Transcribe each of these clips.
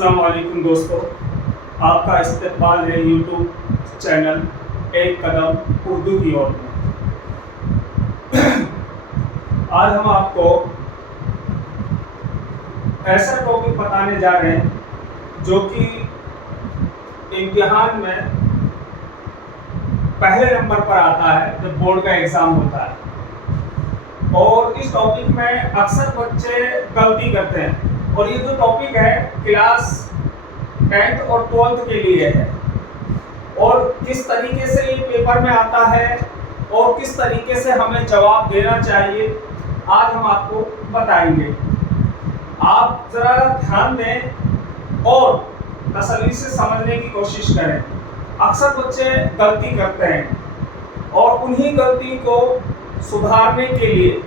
अस्सलाम वालेकुम दोस्तों, आपका इस्तकबाल है यूट्यूब चैनल एक कदम उर्दू की ओर में। आज हम आपको ऐसा टॉपिक बताने जा रहे हैं जो कि इम्तिहान में पहले नंबर पर आता है जब बोर्ड का एग्ज़ाम होता है। और इस टॉपिक में अक्सर बच्चे गलती करते हैं और ये जो टॉपिक है क्लास 10th और 12th के लिए है और किस तरीके से ये पेपर में आता है और किस तरीके से हमें जवाब देना चाहिए आज हम आपको बताएंगे। आप ज़रा ध्यान दें और तसल्ली से समझने की कोशिश करें। अक्सर बच्चे गलती करते हैं और उन्हीं गलती को सुधारने के लिए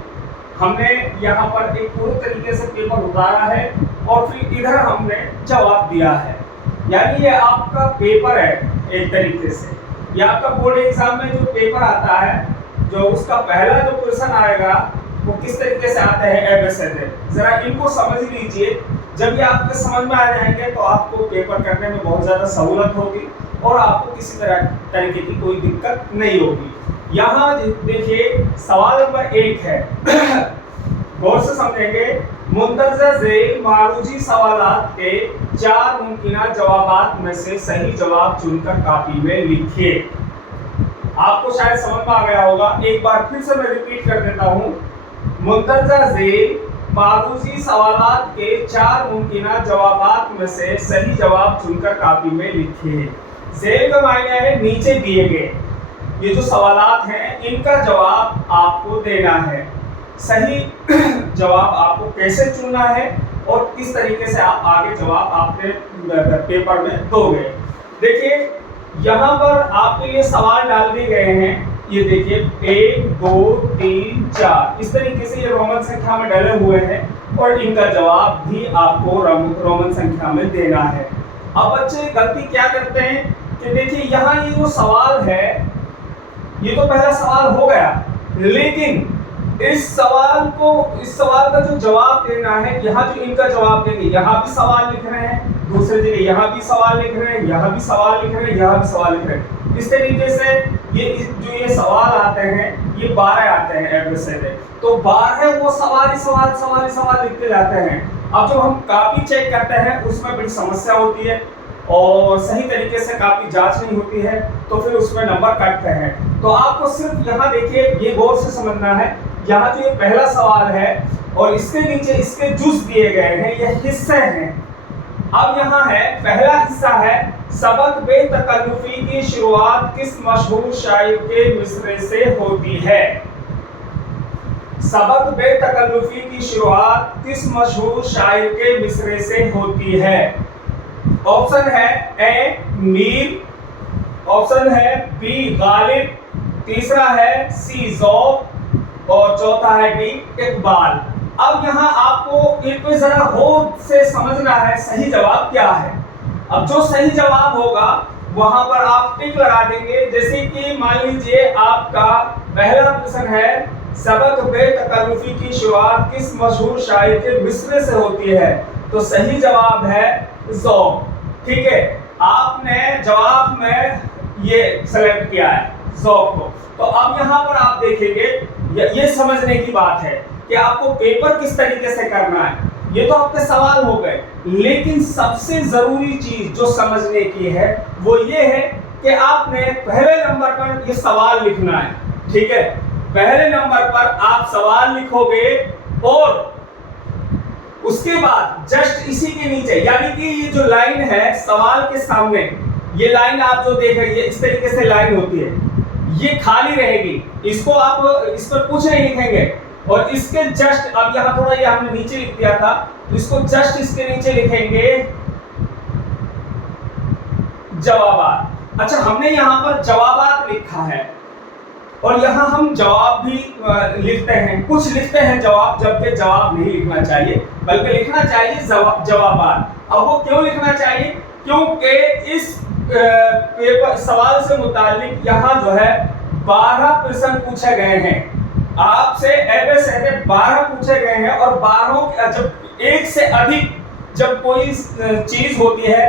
हमने यहाँ पर एक पूरे तरीके से पेपर उतारा है और फिर इधर हमने जवाब दिया है। यानी ये आपका पेपर है एक तरीके से। ये आपका बोर्ड एग्जाम में जो पेपर आता है, जो उसका पहला जो क्वेश्चन आएगा वो किस तरीके से आते हैं एबीसीडी। जरा इनको समझ लीजिए। जब ये आपके समझ में आ जाएंगे तो आपको पेपर करने में बहुत ज़्यादा सहूलत होगी और आपको किसी तरीके की कोई दिक्कत नहीं होगी। यहाँ देखिए सवाल नंबर 1 है। गौर से समझेंगे। मुंदरजा झेल मारूजी सवालात के 4 मुमकिना जवाबात में से सही जवाब चुनकर कॉपी में लिखिए। आपको शायद समझ में आ गया होगा। एक बार फिर से मैं रिपीट कर देता हूँ। मुंदरजा झेल मारूजी सवालात के 4 मुमकिना जवाबात में से सही जवाब चुनकर कॉपी में लिखिए। झेल का मायने है नीचे दिए गए ये जो सवालात हैं इनका जवाब आपको देना है। सही जवाब आपको कैसे चुनना है और किस तरीके से आप आगे जवाब अपने पेपर में दोगे। देखिए यहाँ पर आपके लिए सवाल डाल दिए गए हैं। ये देखिए 1 2 3 4 इस तरीके से ये रोमन संख्या में डले हुए हैं और इनका जवाब भी आपको रोमन संख्या में देना है। अब बच्चे गलती क्या करते हैं कि देखिए यहाँ ये जो सवाल है ये तो पहला सवाल हो गया, लेकिन इस सवाल का जो जवाब देना है, यहाँ जो इनका जवाब देंगे, यहाँ भी सवाल लिख रहे हैं, दूसरी जगह यहाँ भी सवाल लिख रहे हैं, यहाँ भी सवाल लिख रहे हैं, यहाँ भी सवाल लिख रहे हैं। इस तरीके से ये सवाल आते हैं ये 12 आते हैं एबीसीडी। तो 12 वो सवाल लिखते जाते हैं। अब जब हम कॉपी चेक करते हैं उसमें बड़ी समस्या होती है और सही तरीके से कॉपी जांच नहीं होती है तो फिर उसमें नंबर कटते हैं। तो आपको सिर्फ यहाँ देखिए ये गौर से समझना है। यहाँ जो ये पहला सवाल है और इसके नीचे इसके जुज दिए गए हैं, ये हिस्से हैं। अब यहाँ है पहला हिस्सा है सबक बेतकल्लुफी की शुरुआत किस मशहूर शायर के मिसरे से होती है। सबक बेतकल्लुफी की शुरुआत किस मशहूर शायर के मिसरे से होती है। ऑप्शन है ए मीर, ऑप्शन है बी गालिब, तीसरा है सी ज़ौक़ और चौथा है डी इकबाल। अब यहाँ आपको एक पे जरा गौर से समझना है सही जवाब क्या है। अब जो सही जवाब होगा वहां पर आप टिक लगा देंगे। जैसे कि मान लीजिए आपका पहला प्रश्न है सबक बेतकल्लुफी की शुरुआत किस मशहूर शायर के मिसरे से होती है, तो सही जवाब है ज़ौक़। ठीक है, आपने जवाब में ये सेलेक्ट किया है ज़ौक़ को। तो अब यहाँ पर आप देखेंगे ये समझने की बात है कि आपको पेपर किस तरीके से करना है। ये तो आपके सवाल हो गए, लेकिन सबसे जरूरी चीज जो समझने की है वो ये है कि आपने पहले नंबर पर ये सवाल लिखना है। ठीक है, पहले नंबर पर आप सवाल लिखोगे और उसके बाद जस्ट इसी के नीचे यानी कि ये जो लाइन है सवाल के सामने, ये लाइन आप जो देख रहे हैं इस तरीके से लाइन होती है, ये खाली रहेगी। इसको आप इस पर कुछ नहीं लिखेंगे और इसके जस्ट अब यहाँ थोड़ा ये हमने नीचे लिख दिया था, इसको जस्ट इसके नीचे लिखेंगे जवाबात। अच्छा, हमने यहाँ पर जवाबात लिखा है और यहाँ हम जवाब भी लिखते हैं, कुछ लिखते हैं जवाब, जबकि जवाब नहीं लिखना चाहिए बल्कि लिखना चाहिए जवाबात। अब वो क्यों लिखना चाहिए? क्योंकि इस पेपर सवाल से मुतालिक यहाँ जो है 12 प्रश्न पूछे गए हैं। आपसे एबीसीडी 12 पूछे गए हैं और 12 जब एक से अधिक जब कोई चीज होती है,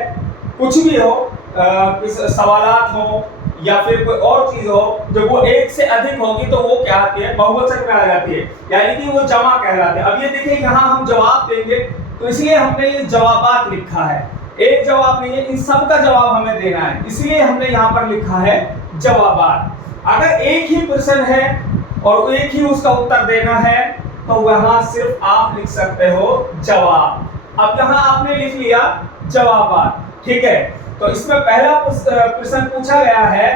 कुछ भी हो, सवालात हो या फिर कोई और चीज हो, जब वो एक से अधिक होगी तो वो क्या आती है, बहुवचन में आ जाती है, यानी कि वो जमा कहलाते हैं। अब ये देखिए यहाँ हम जवाब देंगे तो इसलिए हमने ये जवाबात लिखा है, एक जवाब नहीं है, इन सब का जवाब हमें देना है, इसलिए हमने यहाँ पर लिखा है जवाबात। अगर एक ही प्रश्न है और एक ही उसका उत्तर देना है तो वहां सिर्फ आप लिख सकते हो जवाब। अब यहाँ आपने लिख लिया जवाबात, ठीक है। तो इसमें पहला प्रश्न पूछा गया है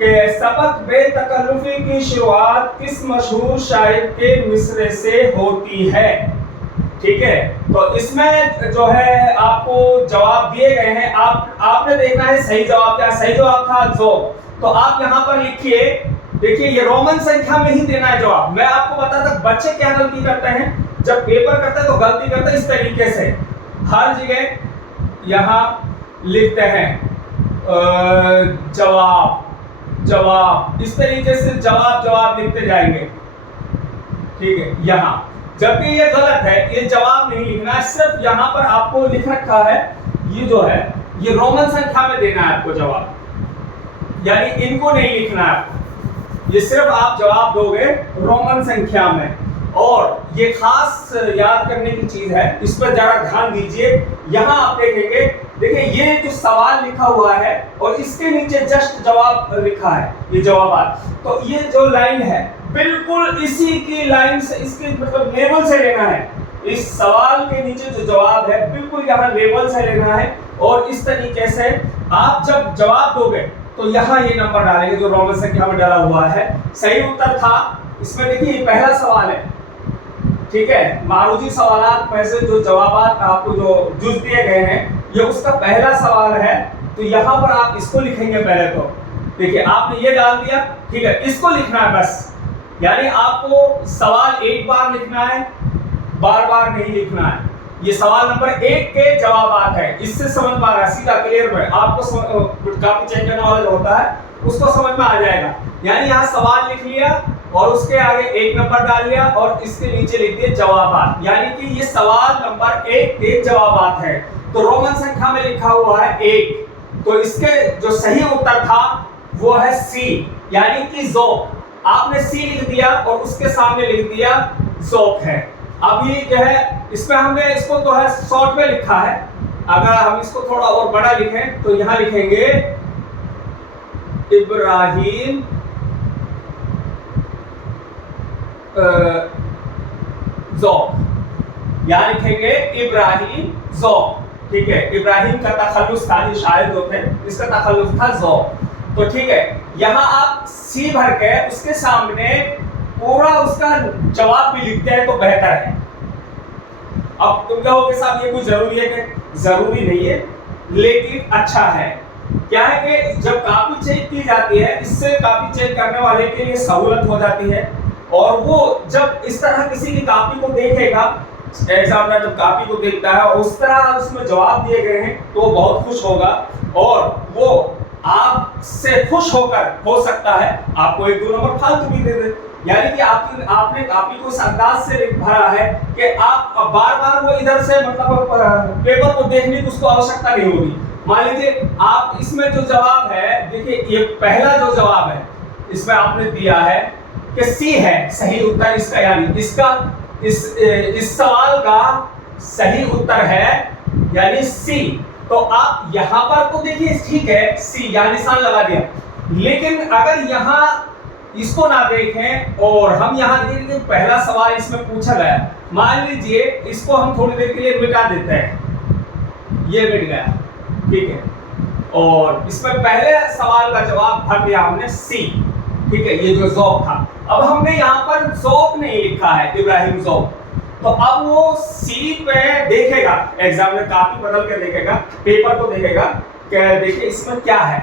कि सबक बेतकल्लुफी की शुरुआत किस मशहूर शायर के मिसरे से होती है, ठीक है। तो इसमें जो है आपको जवाब दिए गए हैं, आपने देखना है सही जवाब क्या। सही जवाब था ज़ौक़, तो आप यहाँ पर लिखिए। देखिए ये रोमन संख्या में ही देना है जवाब। मैं आपको बताता बच्चे क्या गलती करते हैं, जब पेपर करते हैं तो गलती करते हैं इस तरीके से, हर जगह यहाँ लिखते हैं जवाब जवाब, इस तरीके से जवाब जवाब लिखते जाएंगे, ठीक है यहाँ, जबकि ये गलत है, ये जवाब नहीं लिखना है। सिर्फ यहाँ पर आपको लिख रखा है, ये जो है ये रोमन संख्या में देना है आपको जवाब, यानी इनको नहीं लिखना है आपको, ये सिर्फ आप जवाब दोगे रोमन संख्या में। और ये खास याद करने की चीज है, इस पर जरा ध्यान दीजिए। यहाँ आप देखेंगे, देखिए ये जो सवाल लिखा हुआ है और इसके नीचे जस्ट जवाब लिखा है, ये जवाबात। तो ये जो लाइन है बिल्कुल इसी की लाइन से, इसके मतलब लेवल से लेना है। इस सवाल के नीचे जो जवाब है बिल्कुल यहाँ लेवल से लेना है। और इस तरीके से आप जब जवाब दोगे तो यहाँ ये नंबर डालेंगे जो रोमन संख्या में डाला हुआ है। सही उत्तर था इसमें, देखिए पहला सवाल है, ठीक है। मारूजी सवालात में से जो जवाबात आपको जो जुज दिए गए हैं, ये उसका पहला सवाल है। तो यहाँ पर आप इसको लिखेंगे पहले। तो देखिए आपने ये डाल दिया, ठीक है, इसको लिखना है बस, यानी आपको सवाल एक बार लिखना है, बार बार नहीं लिखना है। ये सवाल नंबर 1 के जवाबात है, इससे समझ में आ रहा है, सीधा क्लियर में आपको काफी चेक करने वाला जो होता है उसको समझ में आ जाएगा। यानी यहाँ सवाल लिख लिया और उसके आगे 1 नंबर डाल लिया और इसके नीचे लिख दिए जवाबात, यानी कि ये सवाल नंबर 1 के जवाबात है। तो रोमन संख्या में लिखा हुआ है 1, तो इसके जो सही उत्तर था वो है सी, यानी कि ज़ौक़। आपने सी लिख दिया और उसके सामने लिख दिया ज़ौक़ है। अब ये जो है इसमें हमने इसको तो है शॉर्ट में लिखा है, अगर हम इसको थोड़ा और बड़ा लिखें तो यहाँ लिखेंगे इब्राहिम ज़ौक़, यहाँ लिखेंगे इब्राहिम ज़ौक़, ठीक है। इब्राहिम का तखल्लुस था, ये शायर जो थे इसका तखल्लुस था ज़ौक़। तो ठीक है, यहाँ आप सी भर के उसके सामने पूरा उसका जवाब भी लिखते हैं तो बेहतर है। अब तुम कहोगे साहब ये कोई जरूरी है कि जरूरी नहीं है, लेकिन अच्छा है। क्या है कि जब कॉपी चेक की जाती है, इससे कॉपी चेक करने वाले के लिए सहूलत हो जाती है, और वो जब इस तरह किसी की कॉपी को देखेगा, एग्जामिनर जब कॉपी को देखता है और उस तरह उसमें जवाब दिए गए हैं तो वो बहुत खुश होगा और वो आपसे खुश होकर हो सकता है आपको 1-2 नंबर फालतू भी दे दे। यानी कि आपने कॉपी को इस अंदाज से भरा है कि आप बार बार वो इधर से मतलब पेपर को देखने की उसको आवश्यकता नहीं होगी। मान लीजिए आप इसमें जो जवाब है, देखिए ये पहला जो जवाब है इसमें आपने दिया है कि सी है सही उत्तर इसका, यानी इसका इस सवाल का सही उत्तर है यानी सी। तो आप यहाँ पर तो देखिए ठीक है, सी यहाँ निशान लगा दिया, लेकिन अगर यहाँ इसको ना देखें और हम यहाँ देखें पहला सवाल इसमें पूछा गया, मान लीजिए इसको हम थोड़ी देर के लिए मिटा देते हैं, ये मिट गया, ठीक है, और इसमें पहले सवाल का जवाब भर दिया हमने सी, ठीक है, ये जो ज़ौक़ था। अब हमने यहाँ पर ज़ौक़ नहीं लिखा है, इब्राहिम ज़ौक़, तो अब वो सी पे देखेगा, एग्जामिनर कॉपी बदल के देखेगा, पेपर को देखेगा कि देखिए इसमें क्या है,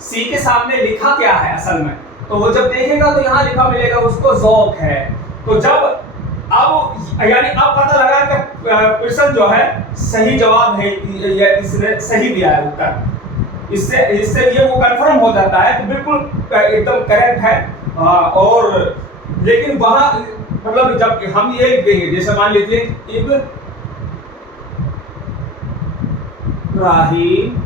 सी के सामने लिखा क्या है असल में। तो वो जब देखेगा तो यहाँ लिखा मिलेगा उसको ज़ौक़ है। तो जब अब यानी अब पता लगा कि प्रश्न जो है सही जवाब है, इसने सही दिया है उत्तर, इससे ये वो कंफर्म हो जाता है कि बिल्कुल एकदम करेक्ट है। और लेकिन वहाँ मतलब जब हम ये लिख देंगे, जैसे मान लीजिए इब्राहिम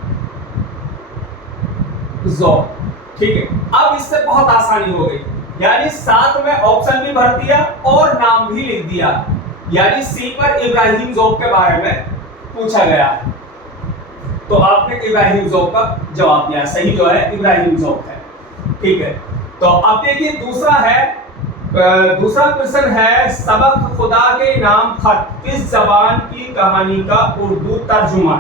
ज़ौक। ठीक है, अब इससे बहुत आसानी हो गई, यानी साथ में ऑप्शन भी भर दिया और नाम भी लिख दिया, यानी सी पर इब्राहिम ज़ौक के बारे में पूछा गया। तो आपने इब्राहिम ज़ौक का जवाब दिया, सही जो है इब्राहिम ज़ौक है। ठीक है, तो अब देखिए दूसरा क्वेश्चन है, सबक खुदा के नाम खत किस जबान की कहानी का उर्दू तर्जुमा।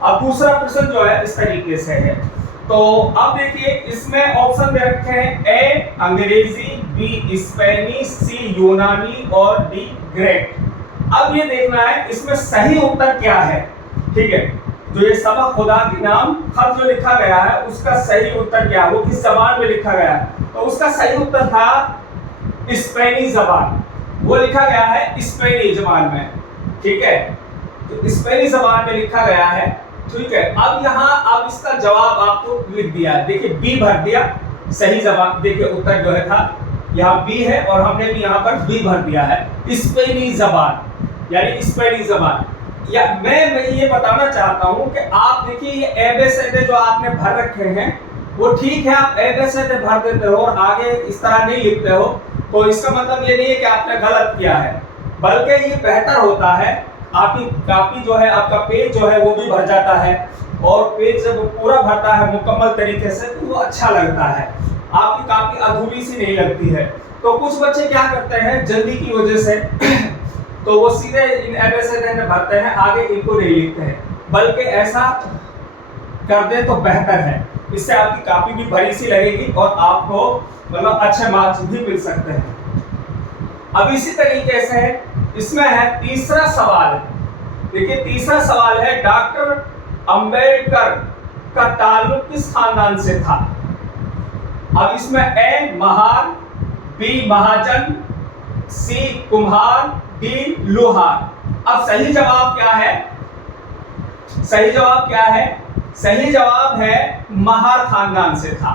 अब दूसरा क्वेश्चन जो है इस तरीके से है, तो अब देखिए इसमें ऑप्शन दे रखे हैं, ए अंग्रेजी, बी स्पेनिश, सी यूनानी और डी ग्रीक। अब ये देखना है इसमें सही उत्तर क्या है। ठीक है, जो ये सबक खुदा के नाम खत जो लिखा गया है उसका सही उत्तर क्या है, वो किस जबान में लिखा गया है, तो उसका सही उत्तर था स्पेनिश जबान, वो लिखा गया है स्पेनिश जबान में। ठीक है, तो स्पेनिश जबान में लिखा गया है। ठीक है, अब यहाँ अब इसका जवाब आपको लिख दिया, देखिए बी भर दिया, सही जवाब देखिए उत्तर जो है था यहाँ बी है, और हमने भी यहाँ पर बी भर दिया है, स्पेनिश जबान, यानी स्पेनिश जबान। या मैं ये बताना चाहता हूँ कि आप देखिए ये एबीसीडी जो आपने भर रखे हैं वो ठीक है, आप एबीसीडी भर देते हो और आगे इस तरह नहीं लिखते हो, तो इसका मतलब ये नहीं है कि आपने गलत किया है, बल्कि ये बेहतर होता है, आपकी कॉपी जो है, आपका पेज जो है वो भी भर जाता है, और पेज जब पूरा भरता है मुकम्मल तरीके से तो वो अच्छा लगता है, आपकी कॉपी अधूरी सी नहीं लगती है। तो कुछ बच्चे क्या करते हैं जल्दी की वजह से तो वो सीधे इन एबीसीडी में भरते हैं, आगे इनको नहीं लिखते हैं, बल्कि ऐसा कर दे तो बेहतर है, इससे आपकी कॉपी भी भरी सी लगेगी और आपको मतलब अच्छे मार्क्स भी मिल सकते हैं। अब इसी तरीके से इसमें है तीसरा सवाल, देखिए तीसरा सवाल है, डॉक्टर अंबेडकर का ताल्लुक किस खानदान से था। अब इसमें ए महार, बी महाजन, सी कुम्हार, डी लोहार। अब सही जवाब क्या है, सही जवाब क्या है, सही जवाब है महार खानदान से था।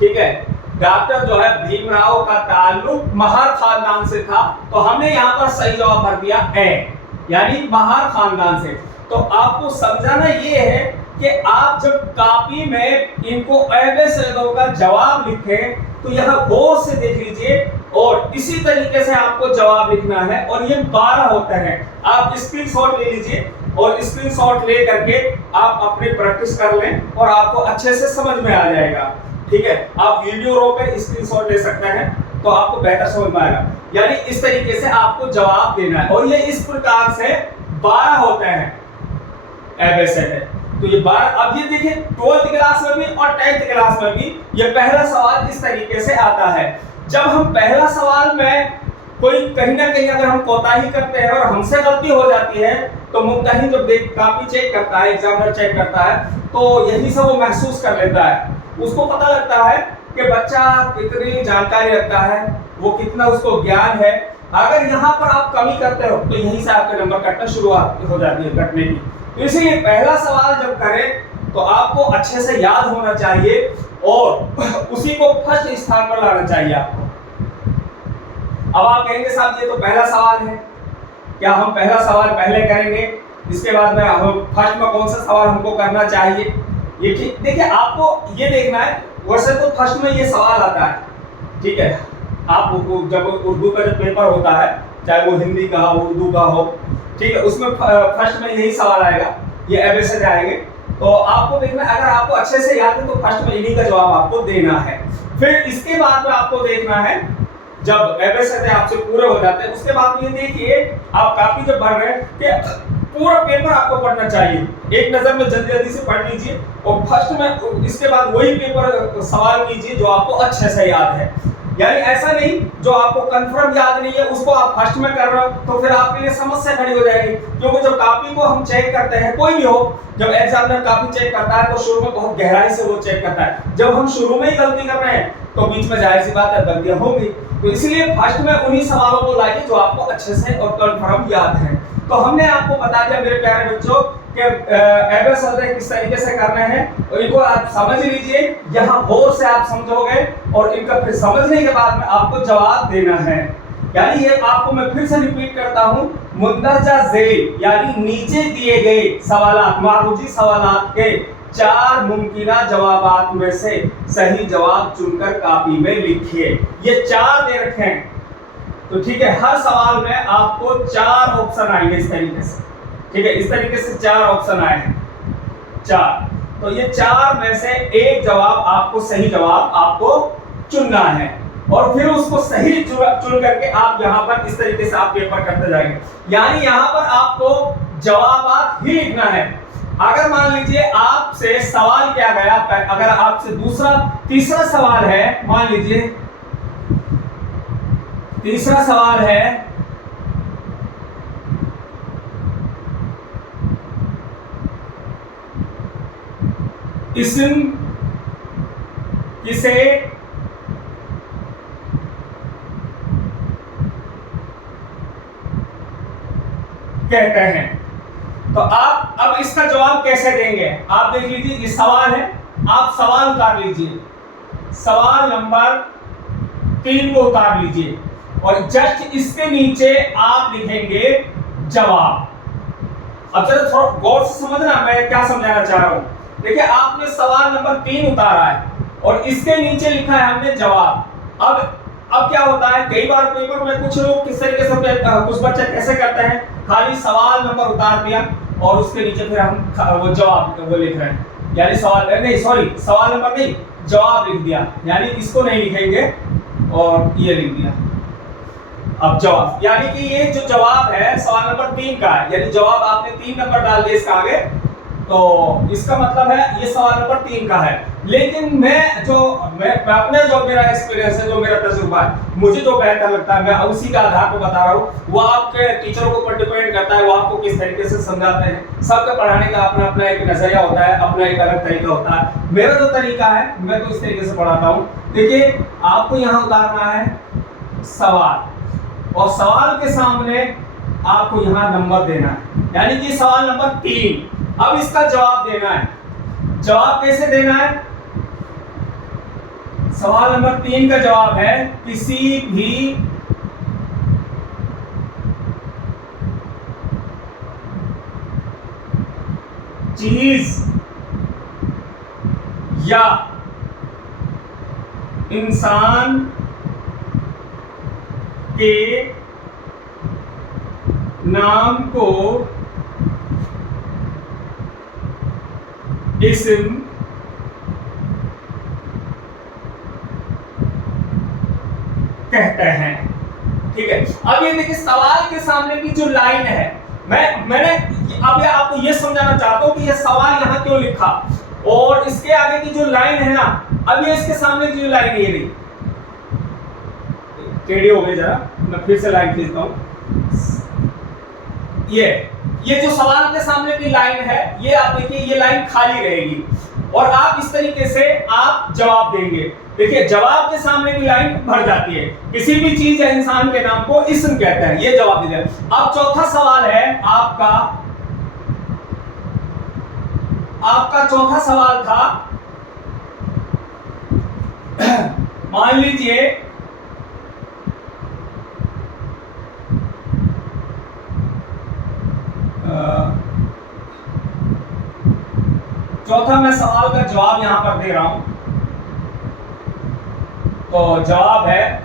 ठीक है, डॉक्टर जो है भीमराव का ताल्लुक महार खानदान से था, तो हमने यहाँ पर सही जवाब भर दिया ए, यानी महार खानदान से। तो आपको समझाना ये है कि आप जब कॉपी में इनको एबीसीडी का जवाब लिखें तो यहाँ गौर से देख लीजिए, और इसी तरीके से आपको जवाब लिखना है, और ये 12 होते हैं। आप स्क्रीनशॉट ले लीजिए और स्क्रीनशॉट ले करके आप अपनी प्रैक्टिस कर लें और आपको अच्छे से समझ में आ जाएगा। ठीक है, आप वीडियो रोक कर स्क्रीनशॉट ले सकते हैं तो आपको बेहतर समझ में आएगा, यानी इस तरीके से आपको जवाब देना है, और ये इस प्रकार से 12 होते हैं एबीसीडी। तो ये 12, अब ये देखिए 12th क्लास में भी और 10th क्लास में भी ये पहला सवाल इस तरीके से आता है। जब हम पहला सवाल में कोई कहीं ना कहीं अगर हम कोताही करते हैं और हमसे गलती हो जाती है तो मुमतहिन जब कॉपी चेक करता है, एग्जामिनर चेक करता है, तो यही से वो महसूस कर लेता है, उसको पता लगता है कि बच्चा कितनी जानकारी रखता है, वो कितना उसको ज्ञान है। अगर यहाँ पर आप कमी करते हो तो यहीं से आपके नंबर कटना शुरुआत हो जाती है कटने की। तो इसलिए पहला सवाल जब करें तो आपको अच्छे से याद होना चाहिए और उसी को फर्स्ट स्थान पर लाना चाहिए आपको। अब आप कहेंगे साहब ये तो पहला सवाल है, क्या हम पहला सवाल पहले करेंगे, इसके बाद में हम फर्स्ट में कौन सा सवाल हमको करना चाहिए? ये ठीक, देखिए आपको ये देखना है, वैसे तो फर्स्ट में ये सवाल आता है, ठीक है, आप जब उर्दू का जब पेपर होता है, चाहे वो हिंदी का हो उर्दू का हो, ठीक है, उसमें फर्स्ट में यही सवाल आएगा, ये एबीसीडी आएंगे, तो आपको देखना है, अगर आपको अच्छे से याद है तो फर्स्ट में इन्हीं का जवाब आपको देना है। फिर इसके बाद में आपको देखना है, जब एबीसीडी आपसे पूरे हो जाते हैं उसके बाद ये देखिए आप काफी जब भर रहे हैं कि पूरा पेपर आपको पढ़ना चाहिए, एक नजर में जल्दी जल्दी से पढ़ लीजिए और फर्स्ट में इसके बाद वही पेपर सवाल कीजिए जो आपको अच्छे से याद है। यानी ऐसा नहीं जो आपको कंफर्म याद नहीं है उसको आप फर्स्ट में कर रहे हो तो फिर आपके लिए समस्या खड़ी हो जाएगी, क्योंकि जब कॉपी को हम चेक करते हैं, कोई भी हो, जब एग्जामिनर कॉपी चेक करता है तो शुरू में बहुत गहराई से वो चेक करता है। जब हम शुरू में ही गलती कर रहे हैं तो बीच में जाहिर सी बात है गलतियां होंगी, तो इसलिए फर्स्ट में उन्हीं सवालों को लाइए जो आपको अच्छे से और कंफर्म याद है। तो हमने आपको बता दिया मेरे प्यारे बच्चों कि एबीसीडी किस तरीके से करने हैं, और इनको आप समझ लीजिए, यहाँ गौर से आप समझोगे और इनका फिर समझने के बाद में आपको जवाब देना है। यानी ये आपको मैं फिर से रिपीट करता हूं, मुंदरजा झेल यानी नीचे दिए गए सवालात, मारूजी सवालात के 4 मुमकिना जवाबात में से सही जवाब चुनकर कॉपी में लिखिए। ये 4 दे रखे हैं, तो ठीक है, हर सवाल में आपको 4 ऑप्शन आएंगे इस तरीके से, ठीक है, इस तरीके से 4 ऑप्शन आए हैं, 4। तो ये 4 में से एक जवाब आपको, सही जवाब आपको चुनना है और फिर उसको सही चुन करके आप यहाँ पर इस तरीके से आप पेपर करते जाएंगे। यानी यहाँ पर आपको जवाबात ही लिखना है। अगर मान लीजिए आपसे सवाल किया गया, अगर आपसे तीसरा सवाल है, मान लीजिए तीसरा सवाल है इस्म किसे कहते हैं, तो आप अब इसका जवाब कैसे देंगे? आप देख लीजिए, ये सवाल है, आप सवाल उतार लीजिए, सवाल नंबर 3 को उतार लीजिए और जस्ट इसके नीचे आप लिखेंगे जवाब। अब जरा थोड़ा गौर से समझना मैं क्या समझाना चाह रहा हूं। देखिए, आपने सवाल नंबर 3 उतारा है और इसके नीचे लिखा है हमने जवाब। अब क्या होता है, कई बार पेपर में कुछ लोग किस तरीके से, कुछ बच्चे कैसे करते हैं, खाली सवाल नंबर उतार दिया और उसके नीचे फिर हम वो जवाब वो लिख रहे हैं, यानी सवाल नहीं, सॉरी, सवाल नंबर नहीं, जवाब लिख दिया, यानी इसको नहीं लिखेंगे और ये लिख दिया। अब जवाब, यानी कि ये जो जवाब है सवाल नंबर 3 का है, यानी जवाब आपने 3 नंबर डाल दिया इसका आगे, तो इसका मतलब है ये सवाल नंबर 3 का है। लेकिन मैं अपने जो मेरा एक्सपीरियंस है, जो मेरा तजुर्बा है, मुझे जो बेहतर लगता है मैं उसी के आधार पर बता रहा हूँ। वो आपके टीचरों के ऊपर डिपेंड करता है, वो आपको किस तरीके से समझाते हैं। सबके पढ़ाने का अपना अपना एक नजरिया होता है, अपना एक अलग तरीका होता है। मेरा जो तरीका है मैं तो इस तरीके से पढ़ाता हूँ। देखिए, आपको यहाँ उतारना है सवाल और सवाल के सामने आपको यहाँ नंबर देना है, यानी कि सवाल नंबर 3। अब इसका जवाब देना है। जवाब कैसे देना है? सवाल नंबर 3 का जवाब है किसी भी चीज या इंसान के नाम को इस्म कहते हैं। ठीक है, अब ये देखिए, सवाल के सामने की जो लाइन है, मैंने अब ये आपको ये समझाना चाहता हूं कि ये सवाल यहां क्यों लिखा और इसके आगे की जो लाइन है ना, अब ये इसके सामने की जो लाइन है, ये नहीं टेढ़ी हो गई, जरा मैं फिर से लाइन खींचता हूं। ये जो सवाल के सामने की लाइन है, ये आप देखिए, ये लाइन खाली रहेगी और आप इस तरीके से आप जवाब देंगे। देखिए, जवाब के सामने की लाइन भर जाती है। किसी भी चीज या इंसान के नाम को इस्म कहते हैं, ये जवाब दीजिए। अब चौथा सवाल है आपका चौथा सवाल था, मान लीजिए चौथा मैं सवाल का जवाब यहां पर दे रहा हूं, तो जवाब है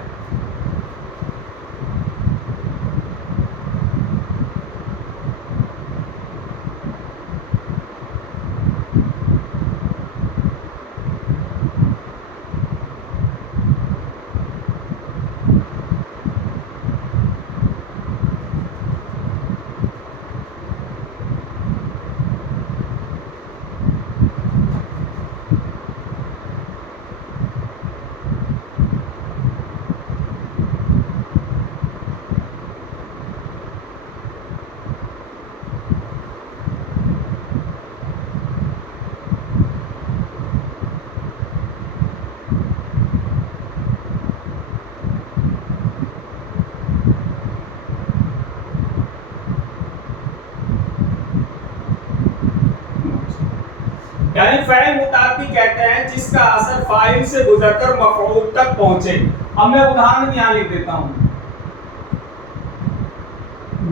यानी फ़ैल मुतादी कहते हैं जिसका असर फाइल से गुजरकर मफऊल तक पहुंचे। अब मैं उदाहरण यहां लिख देता हूं।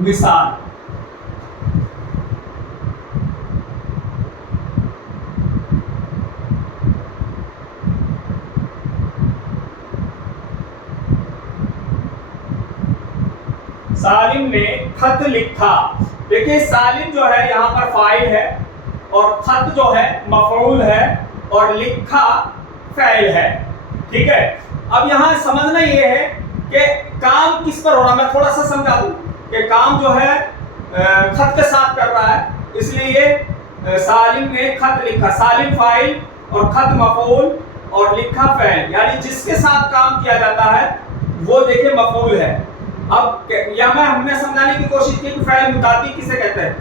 विशाल। सालिम ने खत लिखा। देखिए सालिम जो है यहाँ पर फाइल है और खत जो है मफऊल है और लिखा फ़ैल है। ठीक है, अब यहाँ समझना ये है कि काम किस पर हो रहा है। मैं थोड़ा सा समझा दूं कि काम जो है खत के साथ कर रहा है, इसलिए सालिम ने खत लिखा। सालिम फाइल और खत मफऊल और लिखा फ़ैल, यानी जिसके साथ काम किया जाता है वो देखिए मफऊल है। अब या मैं हमने समझाने की कोशिश की कि फ़ैल मुतादी किसे कहते हैं।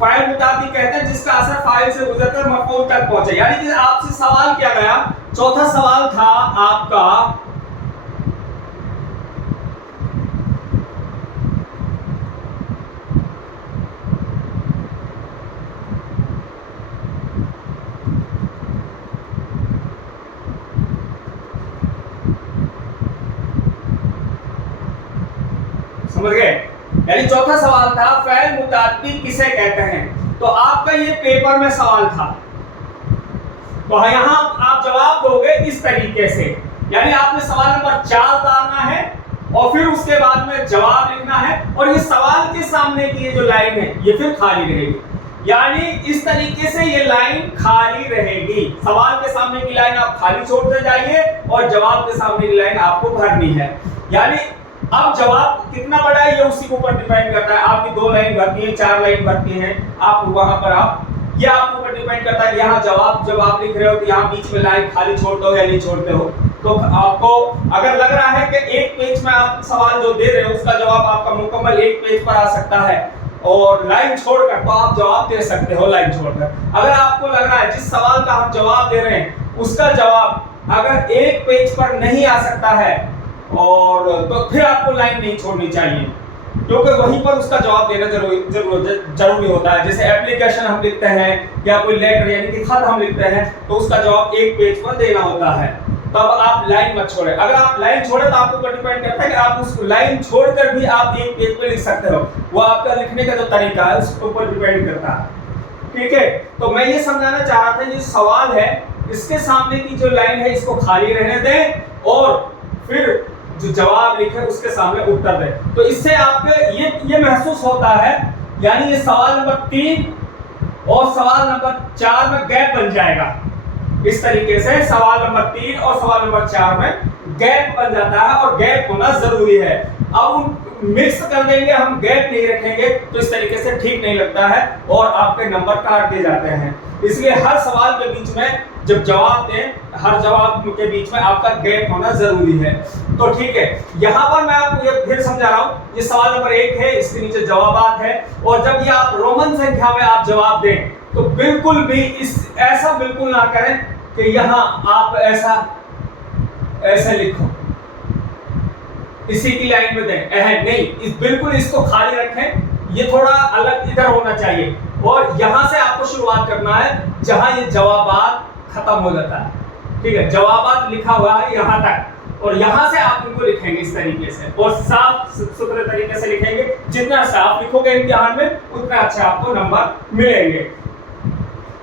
फ़ैल मुतादी कहते हैं जिसका असर फाइल से गुजरकर मफऊल तक पहुंचे। यानी कि आपसे सवाल किया गया, चौथा सवाल था आपका, समझ गए। यानी चौथा सवाल था फ़ैल मुतादी किसे कहते हैं। तो आपका ये पेपर में सवाल था, तो यहाँ आप जवाब दोगे इस तरीके से। यानी आपने सवाल नंबर 4 उतारना है और फिर उसके बाद में जवाब लिखना है, और ये सवाल के सामने की ये जो लाइन है ये फिर खाली रहेगी। यानी इस तरीके से ये लाइन खाली रहेगी। सवाल के सामने की लाइन आप खाली छोड़ते जाइए और जवाब के सामने की लाइन आपको भरनी है। यानी अब जवाब कितना बड़ा है ये उसी के ऊपर डिपेंड करता है। आपकी 2 लाइन भरती है, 4 लाइन भरती है, आप वहां पर आप ये आपके ऊपर डिपेंड करता है कि यहाँ जब आप लिख रहे हो तो यहाँ बीच में लाइन खाली छोड़ते हो या नहीं छोड़ते हो। तो आपको अगर लग रहा है कि एक पेज में आप सवाल जो दे रहे हो उसका जवाब आपका मुकम्मल एक पेज पर आ सकता है और लाइन छोड़कर, तो आप जवाब दे सकते हो लाइन छोड़कर। अगर आपको लग रहा है जिस सवाल का हम जवाब दे रहे हैं उसका जवाब अगर एक पेज पर नहीं आ सकता है और तो फिर आपको लाइन नहीं छोड़नी चाहिए, क्योंकि वहीं पर उसका जवाब देना जरूरी होता है। जैसे एप्लीकेशन हम लिखते हैं या कोई लेटर यानी कि खत हम लिखते हैं तो उसका जवाब एक पेज पर देना होता है, तब आप लाइन मत छोड़े। अगर आप लाइन छोड़े तो आपको ऊपर डिपेंड करता है कि आप उस लाइन छोड़कर भी आप एक पेज पे लिख सकते हो, वो आपका लिखने का जो तरीका है उसके ऊपर डिपेंड करता है। ठीक है, तो मैं ये समझाना चाह रहा था, ये सवाल है इसके सामने की जो लाइन है इसको खाली रहने दें और फिर जो जवाब लिखे उसके सामने उत्तर दें। तो इससे आपके ये महसूस होता है, यानी ये सवाल नंबर 3 और सवाल नंबर 4 में गैप बन जाएगा। इस तरीके से सवाल नंबर 3 और सवाल नंबर 4 में गैप बन जाता है और गैप होना जरूरी है। अब मिक्स कर देंगे हम, गैप नहीं रखेंगे तो इस तरीके से ठीक नहीं लगता है और आपके नंबर काट दिए जाते हैं। इसलिए हर सवाल के बीच में जब जवाब दें, हर जवाब के बीच में आपका गैप होना जरूरी है। तो ठीक है, यहाँ पर मैं आपको ये फिर समझा रहा हूँ, ये सवाल नंबर 1 है, इसके नीचे जवाबात है, और जब ये आप रोमन संख्या में आप जवाब दें तो बिल्कुल भी ऐसा बिल्कुल ना करें कि यहाँ आप ऐसा लिखो, इसी की लाइन में दें, नहीं, बिल्कुल इसको खाली रखें, ये थोड़ा अलग इधर होना चाहिए और यहां से आपको शुरुआत करना है जहां ये जवाबात खत्म हो जाता है। ठीक है, जवाबात लिखा हुआ है यहां तक और यहां से आप इनको लिखेंगे इस तरीके से और साफ सुथरे तरीके से लिखेंगे। जितना साफ लिखोगे इम्तिहान में उतना अच्छा आपको नंबर मिलेंगे।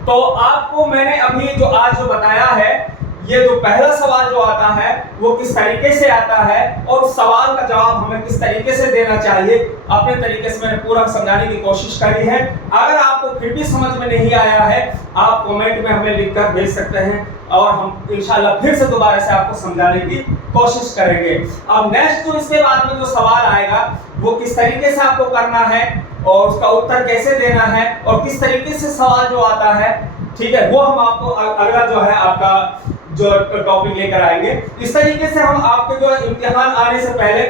तो आपको मैंने अभी जो आज जो बताया है, ये जो पहला सवाल जो आता है वो किस तरीके से आता है और उस सवाल का जवाब हमें किस तरीके से देना चाहिए, अपने तरीके से मैंने पूरा समझाने की कोशिश करी है। अगर आपको फिर भी समझ में नहीं आया है आप कमेंट में हमें लिखकर भेज सकते हैं और हम इंशाल्लाह फिर से दोबारा से आपको समझाने की कोशिश करेंगे। अब नेक्स्ट जो इसके बाद में जो सवाल आएगा वो किस तरीके से आपको करना है और उसका उत्तर कैसे देना है और किस तरीके से सवाल जो आता है, ठीक है, वो हम आपको अगला जो है आपका जो टॉपिक लेकर आएंगे। इस तरीके से हम आपके जो इम्तिहान आने से पहले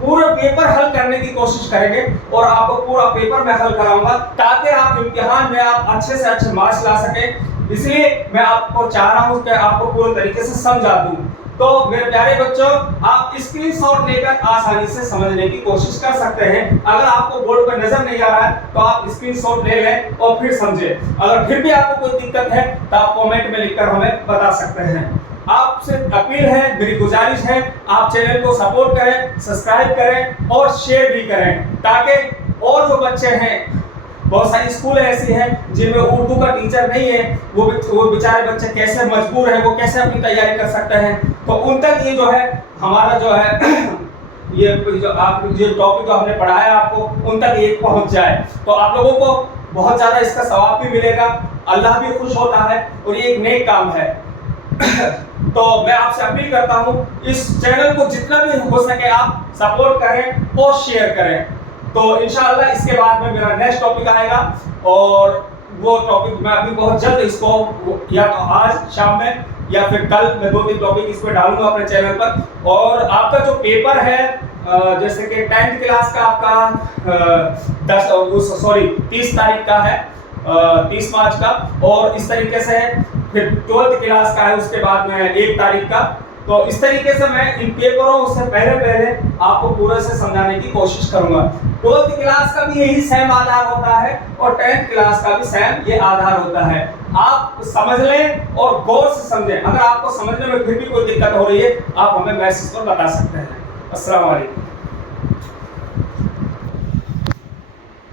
पूरा पेपर हल करने की कोशिश करेंगे और आपको पूरा पेपर मैं हल कराऊंगा ताकि आप इम्तिहान में आप अच्छे से अच्छे मार्क्स ला सकें। इसलिए मैं आपको चाह रहा हूं कि आपको पूरे तरीके से समझा दूं। तो मेरे प्यारे बच्चों, आप स्क्रीनशॉट लेकर आसानी से समझने की कोशिश कर सकते हैं। अगर आपको बोर्ड पर नजर नहीं आ रहा है तो आप स्क्रीनशॉट ले लें और फिर समझें। अगर फिर भी आपको कोई दिक्कत है तो आप कमेंट में लिखकर हमें बता सकते हैं। आपसे अपील है, मेरी गुजारिश है, आप चैनल को सपोर्ट करें, सब्सक्राइब करें और शेयर भी करें ताकि और जो बच्चे हैं, बहुत सारी स्कूल ऐसी हैं जिनमें उर्दू का टीचर नहीं है, वो बेचारे बच्चे कैसे मजबूर हैं, वो कैसे अपनी तैयारी कर सकते हैं। तो उन तक ये जो है हमारा जो है ये जो टॉपिक जो हमने पढ़ाया आपको उन तक ये पहुंच जाए, तो आप लोगों को बहुत ज़्यादा इसका सवाब भी मिलेगा, अल्लाह भी खुश होता है और ये एक नेक काम है। तो मैं आपसे अपील करता हूँ इस चैनल को जितना भी हो सके आप सपोर्ट करें और शेयर करें। तो इंशाअल्लाह इसके बाद में मेरा नेक्स्ट टॉपिक आएगा और वो टॉपिक मैं अभी बहुत जल्द इसको या तो आज शाम में या फिर कल मैं 2-3 टॉपिक इस पर डालूंगा अपने चैनल पर। और आपका जो पेपर है जैसे कि 10th क्लास का आपका 30 तारीख का है, 30 मार्च का, और इस तरीके से फिर 12th क्लास का है उसके बाद में 1 तारीख का। तो इस तरीके से मैं इन पेपरों से पहले आपको पूरे से समझाने की कोशिश करूंगा। 12th क्लास का भी यही सेम आधार होता है और 10th क्लास का भी सेम ये आधार होता है। आप समझ लें और गौर से समझें। अगर आपको समझने में फिर भी कोई दिक्कत हो रही है आप हमें मैसेज पर बता सकते हैं। अस्सलाम वालेकुम।